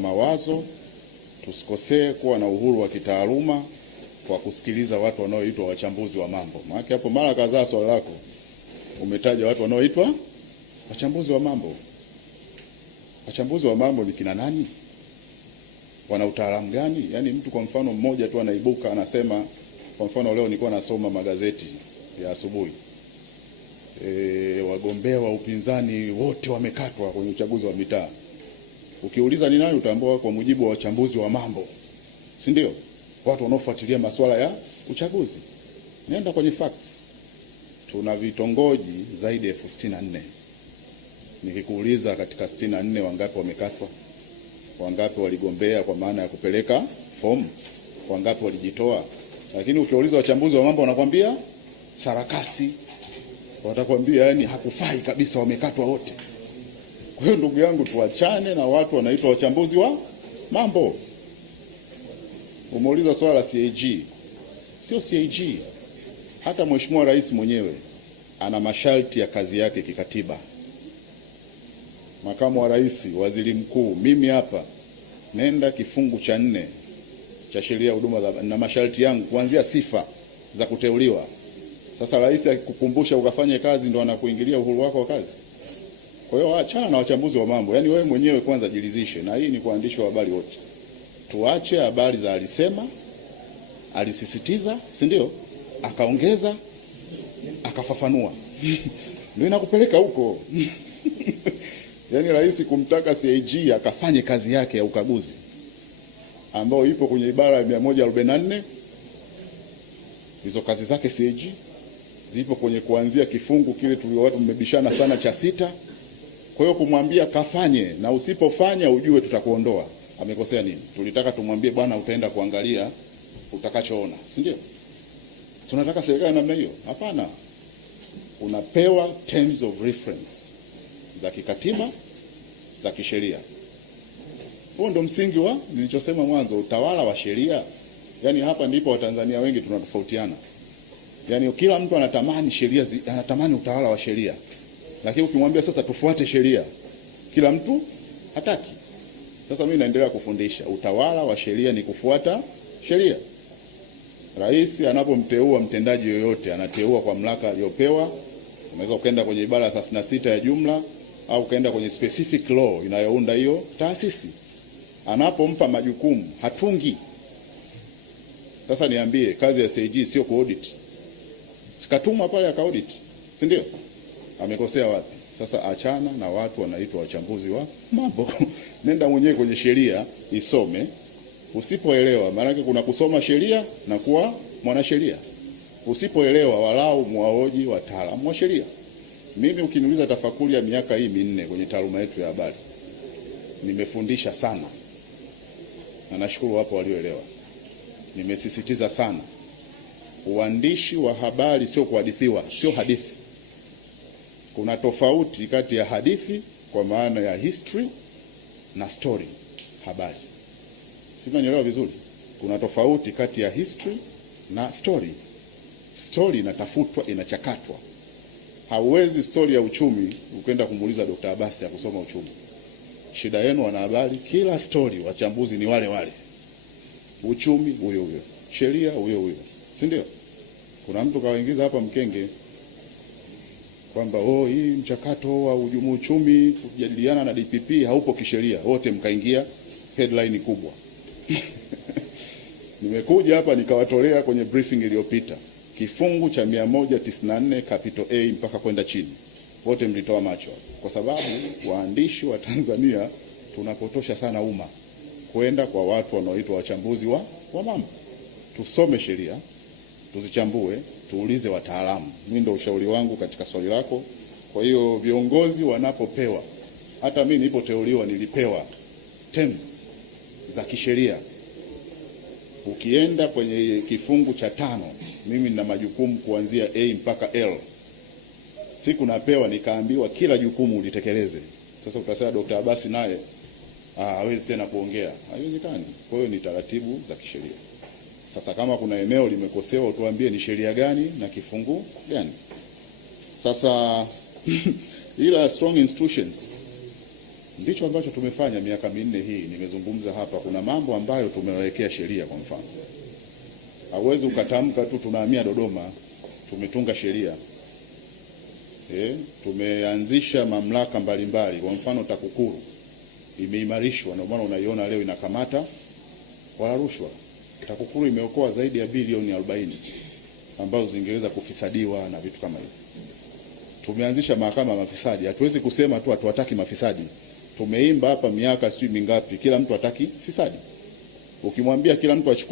mawazo, tusikosee kuwa na uhuru wa kitaaluma kwa kusikiliza watu wanaoitwa wachambuzi wa mambo. Maana hapo mara kadhaa swali lako umetaja watu wanaoitwa wachambuzi wa mambo. Wachambuzi wa mambo ni kina nani? Wana utaalamu gani? Yaani mtu kwa mfano mmoja tu anaibuka anasema, kwa mfano leo nilikuwa nasoma magazeti ya asubuhi. Wagombea wa upinzani wote wamekatwa kwenye uchaguzi wa mitaa. Ukiuliza ni nani utaambiwa kwa mujibu wa wachambuzi wa mambo. Si ndio? Watu wanaofuatilia masuala ya uchaguzi. Nenda kwenye facts. Tuna vitongoji zaidi ya 64,000. Nikikuuliza katika 64 wangapi wamekatwa? Wangapi waligombea kwa maana ya kupeleka fomu? Wangapi walijitoa? Lakini ukiuliza wachambuzi wa mambo wanakuambia sarakasi. Watakwambia yani hakufai kabisa, wamekatwa wote. Kwa hiyo ndugu yangu, tuachane na watu wanaitwa wachambuzi wa mambo. Umeuliza swala la CAG. Sio CAG. Hata Mheshimiwa Rais mwenyewe ana masharti ya kazi yake kikatiba. Makamu wa Rais, Waziri Mkuu, mimi hapa nenda kifungu cha 4 cha sheria ya huduma za na masharti yangu kuanzia sifa za kuteuliwa. Sasa rais akikukumbusha ukafanye kazi ndo anakuingilia uhuru wako wa kazi. Kwa hiyo achana na wachambuzi wa mambo. Yaani wewe mwenyewe kwanza jilizishe, na hii ni kwa waandishi wa habari wote. Tuache habari za alisema, alisisitiza, si ndio? Akaongeza, akafafanua. Ndio inakupeleka huko. Yaani rais kumtaka CAG akafanye kazi yake ya ukaguzi ambao ipo kwenye ibara ya 144. Hizo kazi zake CAG zipo kwenye kuanzia kifungu kile tulio mmebishana sana cha 6. Kwa hiyo kumwambia kafanye, na usipofanya ujue tutakuondoa. Amekosea nini? Tulitaka tumwambie bwana utaenda kuangalia utakachoona, si ndio? Tunataka serikali namna hiyo? Hapana. Unapewa terms of reference za kikatiba, za kisheria. Huo ndo msingi wa nilichosema mwanzo, utawala wa sheria. Yaani hapa ndipo Watanzania wengi tunatofautiana. Yaani kila mtu anatamani sheria, anatamani utawala wa sheria. Lakini ukimwambia sasa tufuate sheria, kila mtu hataki. Sasa mimi naendelea kufundisha utawala wa sheria ni kufuata sheria. Rais anapomteua mtendaji yoyote anateua kwa mamlaka aliyopewa. Unaweza ukaenda kwenye ibara ya 36 ya jumla au ukaenda kwenye specific law inayounda hiyo taasisi. Anapompa majukumu hatungi. Sasa niambie, kazi ya CAG sio kuaudit. Sikatumwa pale akaudit, si ndio? Amekosea wapi? Sasa achana na watu wanaitwa wachambuzi wa mambo. Nenda mwenyewe kwenye sheria isome. Usipoelewa, maana kuna kusoma sheria na kuwa mwanasheria. Usipoelewa walau muwahoji wataalamu wa sheria. Mimi ukiniuliza tafakuri ya miaka hii 4 kwenye taaluma yetu ya habari, nimefundisha sana. Na nashukuru wapo walioelewa. Nimesisitiza sana. Uandishi wa habari sio kuhadithiwa, sio hadithi. Kuna tofauti kati ya hadithi kwa maana ya history na story, habari. Simenielewa vizuri? Kuna tofauti kati ya history na story. Story inatafutwa, inachakatwa. Hauwezi story ya uchumi ukaenda kumuuliza Dr. Abasi ya kusoma uchumi. Shida yenu wanahabari, kila story wachambuzi ni wale wale. Uchumi huyo huyo, sheria huyo huyo, si ndio? Kuna mtu kawaingiza hapa mkenge kwamba hii mchakato wa uchumi kujadiliana na DPP haupo kisheria, wote mkaingia headline kubwa. Nimekuja hapa nikawatolea kwenye briefing iliyopita kifungu cha 194 capital A mpaka kwenda chini. Wote mlitoa macho kwa sababu waandishi wa Tanzania tunapotosha sana umma kwenda kwa watu wanaoitwa wachambuzi wa mambo. Tusome sheria, tuzichambue, tuulize wataalamu. Mimi ndio ushauri wangu katika swali lako. Kwa hiyo viongozi wanapopewa, hata mimi nilipoteuliwa nilipewa terms za kisheria. Ukienda kwenye kifungu cha 5, mimi nina majukumu kuanzia A mpaka L. Siku napewa nikaambiwa kila jukumu ulitekeleze. Sasa utasema Dr. Abasi naye hawezi tena kuongea. Haiwezekani. Kwa hiyo ni taratibu za kisheria. Sasa kama kuna eneo limekosewa utuambie ni sheria gani na kifungu gani. Sasa ila strong institutions Ndicho ambacho tumefanya miaka minne hii. Nimezungumza hapa, kuna mambo ambayo tumewekea sheria. Kwa mfano, hauwezi ukatamka tu tunahamia Dodoma. Tumetunga sheria, tumeanzisha mamlaka mbalimbali. Kwa mfano, TAKUKURU imeimarishwa, ndio maana unaiona leo inakamata wala rushwa. TAKUKURU imeokoa zaidi ya bilioni 40 ambazo zingeweza kufisadiwa na vitu kama hivyo. Tumeanzisha mahakama ya mafisadi. Hatuwezi kusema tu hatuwataki mafisadi. Tumeimba hapa miaka sijui mingapi, kila mtu hataki fisadi. Ukimwambia kila mtu achukue